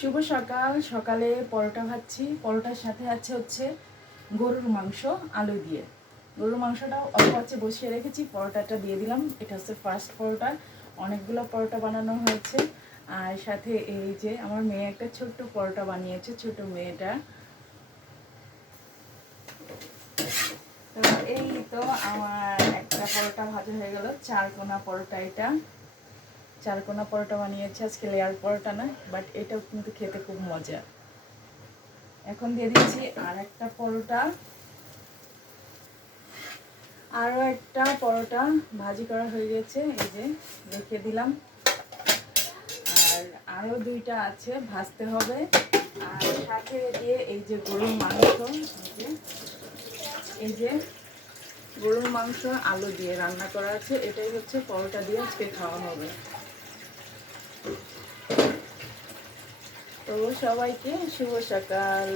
শুভ সকাল। সকালে পরোটা ভাজছি। পরোটার সাথে হচ্ছে গরুর মাংস আলু দিয়ে। গরুর মাংসটাও অল্প আছে বসিয়ে রেখেছি, পরোটাটা দিয়ে দিলাম। এটা হচ্ছে ফার্স্ট পরোটা, অনেকগুলো পরোটা বানানো হয়েছে। আর সাথে এই যে আমার মেয়ে একটা ছোট্ট পরোটা বানিয়েছে, ছোট মেয়েটা। তো এই তো আমার একটা পরোটা ভাজা হয়ে গেল। চারকোনা পরোটা, এটা চারকোনা পরোটা বানিয়েছে আজকে, লেয়ার পরোটা না, বাট এটাও কিন্তু খেতে খুব মজা। এখন দিয়ে দিচ্ছি আর একটা পরোটা, আরও একটা পরোটা ভাজি করা হয়ে গেছে, এই যে রেখে দিলাম। আর আরও দুইটা আছে, ভাজতে হবে। আর সাথে দিয়ে এই যে গরুর মাংস, এই যে গরুর মাংস আলু দিয়ে রান্না করা আছে, এটাই হচ্ছে পরোটা দিয়ে আজকে খাওয়া হবে। তো সবাইকে শুভ সকাল।